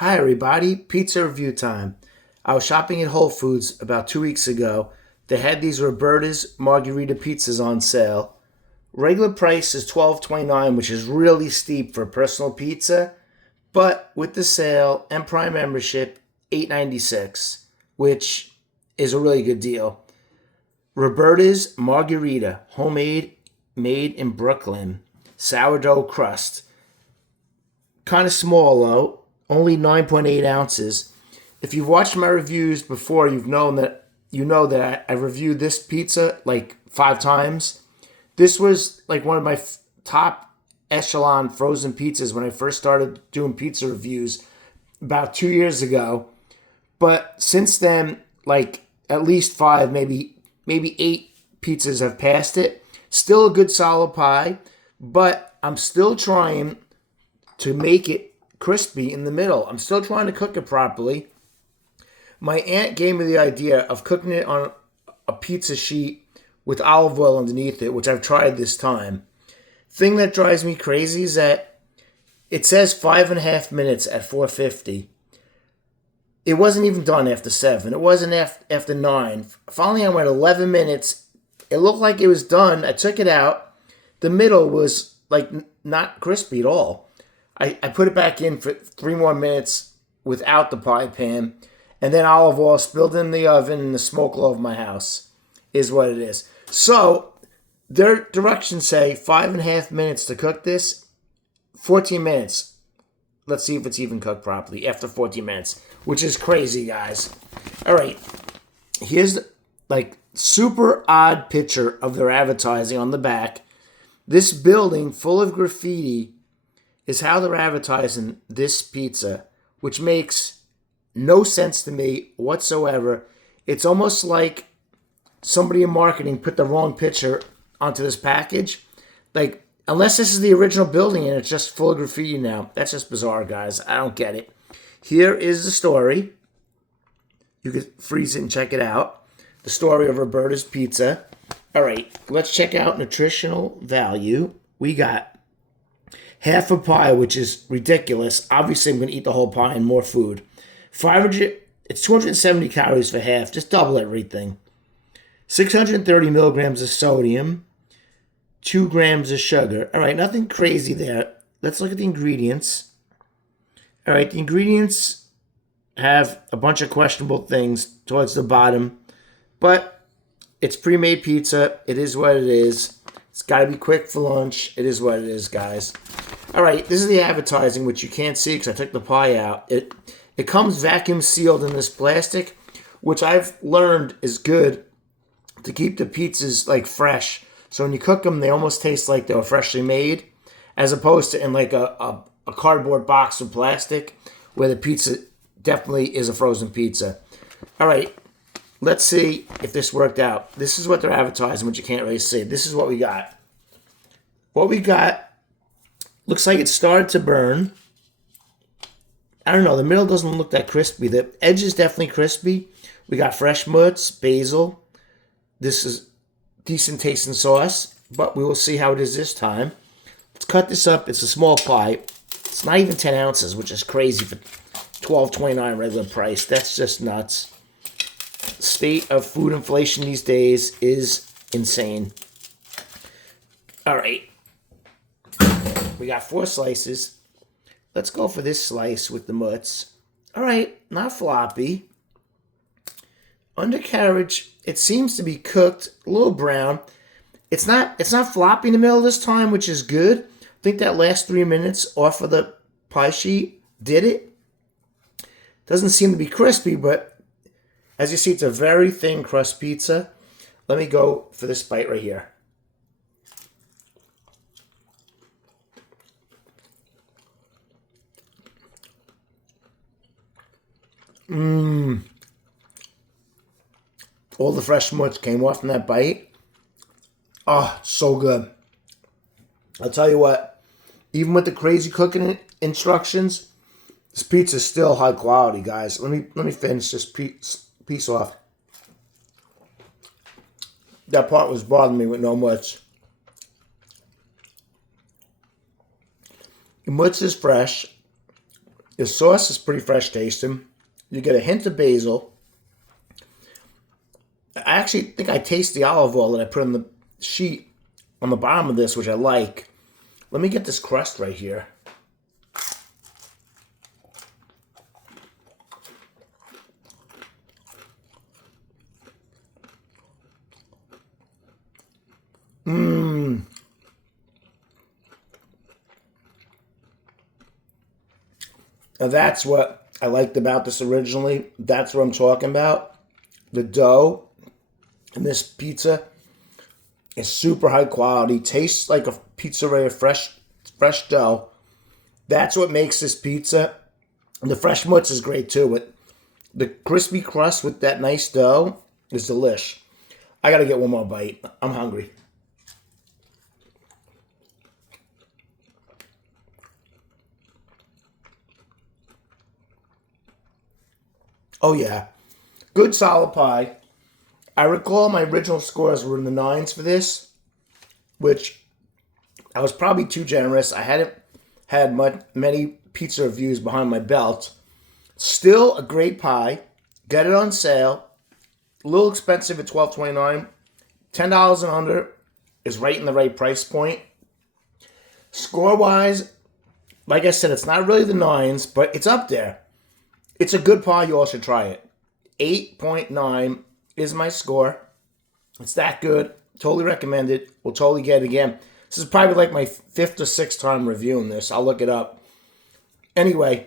Hi, everybody. Pizza review time. I was shopping at Whole Foods about 2 weeks ago. They had these Roberta's Margherita pizzas on sale. Regular price is $12.29, which is really steep for a personal pizza. But with the sale and Prime membership, $8.96, which is a really good deal. Roberta's Margherita, homemade, made in Brooklyn. Sourdough crust. Kind of small though, only 9.8 ounces. If you've watched my reviews before, you know that I reviewed this pizza like 5 times. This was like one of my top echelon frozen pizzas when I first started doing pizza reviews about 2 years ago. But since then, like at least five, maybe eight pizzas have passed it. Still a good solid pie, but I'm still trying to make it crispy in the middle. I'm still trying to cook it properly. My aunt gave me the idea of cooking it on a pizza sheet with olive oil underneath it, which I've tried this time. Thing that drives me crazy is that it says 5.5 minutes at 450. It wasn't even done after 7. It wasn't after 9. Finally, I went 11 minutes. It looked like it was done. I took it out. The middle was like not crispy at all. I put it back in for 3 more minutes without the pie pan, and then olive oil spilled in the oven and the smoke all over my house is what it is. So their directions say 5.5 minutes to cook this, 14 minutes. Let's see if it's even cooked properly after 14 minutes, which is crazy, guys. All right, here's the, super odd picture of their advertising on the back. This building full of graffiti is how they're advertising this pizza, which makes no sense to me whatsoever. It's almost like somebody in marketing put the wrong picture onto this package. Like, unless this is the original building and it's just full of graffiti now. That's just bizarre, guys. I don't get it. Here is the story. You could freeze it and check it out. The story of Roberta's Pizza. All right, let's check out nutritional value. We got half a pie, which is ridiculous. Obviously, I'm going to eat the whole pie and more food. It's 270 calories for half. Just double everything. 630 milligrams of sodium. 2 grams of sugar. All right, nothing crazy there. Let's look at the ingredients. All right, the ingredients have a bunch of questionable things towards the bottom, but it's pre-made pizza. It is what it is. It's got to be quick for lunch. It is what it is, guys. All right, this is the advertising, which you can't see because I took the pie out. It comes vacuum sealed in this plastic, which I've learned is good to keep the pizzas like fresh. So when you cook them, they almost taste like they were freshly made, as opposed to in like a cardboard box of plastic where the pizza definitely is a frozen pizza. All right, let's see if this worked out. This is what they're advertising, which you can't really see. This is what we got. What we got looks like it started to burn. I don't know. The middle doesn't look that crispy. The edge is definitely crispy. We got fresh mutts, basil. This is decent tasting sauce, but we will see how it is this time. Let's cut this up. It's a small pie. It's not even 10 ounces, which is crazy for $12.29 regular price. That's just nuts. State of food inflation these days is insane. All right. We got 4 slices. Let's go for this slice with the mutts. All right, not floppy. Undercarriage, it seems to be cooked, a little brown. It's not floppy in the middle this time, which is good. I think that last 3 minutes off of the pie sheet did it. Doesn't seem to be crispy, but as you see, it's a very thin crust pizza. Let me go for this bite right here. All the fresh mutts came off in that bite. Oh, so good. I'll tell you what, even with the crazy cooking instructions, this pizza is still high quality, guys. Let me finish this piece off. That part was bothering me with no mutts. The mutts is fresh. The sauce is pretty fresh tasting. You get a hint of basil. I actually think I taste the olive oil that I put on the sheet on the bottom of this, which I like. Let me get this crust right here. Mmm. Now that's what I liked about this originally. That's what I'm talking about. The dough in this pizza is super high quality. Tastes like a pizzeria fresh dough. That's what makes this pizza. And the fresh mozz is great too, but the crispy crust with that nice dough is delish. I gotta get one more bite. I'm hungry. Oh yeah, good solid pie. I recall my original scores were in the nines for this, which I was probably too generous. I hadn't had many pizza reviews behind my belt. Still a great pie. Get it on sale. A little expensive at $12.29. $10 and under is right in the right price point. Score wise, like I said, it's not really the nines, but it's up there. It's a good pie. You all should try it. 8.9 is my score. It's that good. Totally recommend it. We'll totally get it again. This is probably like my fifth or sixth time reviewing this. I'll look it up. Anyway,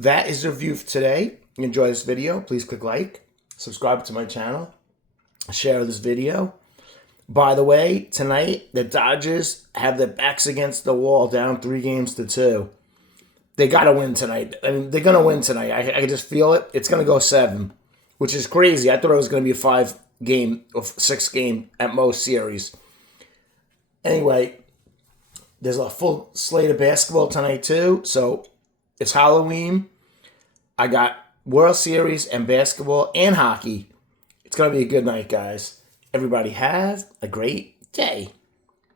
that is the review for today. You enjoy this video, please click like, subscribe to my channel, share this video. By the way, tonight, the Dodgers have their backs against the wall, down 3-2. They got to win tonight. I mean, they're going to win tonight. I just feel it. It's going to go 7, which is crazy. I thought it was going to be a 5-game or 6-game at most series. Anyway, there's a full slate of basketball tonight too. So it's Halloween. I got World Series and basketball and hockey. It's going to be a good night, guys. Everybody have a great day.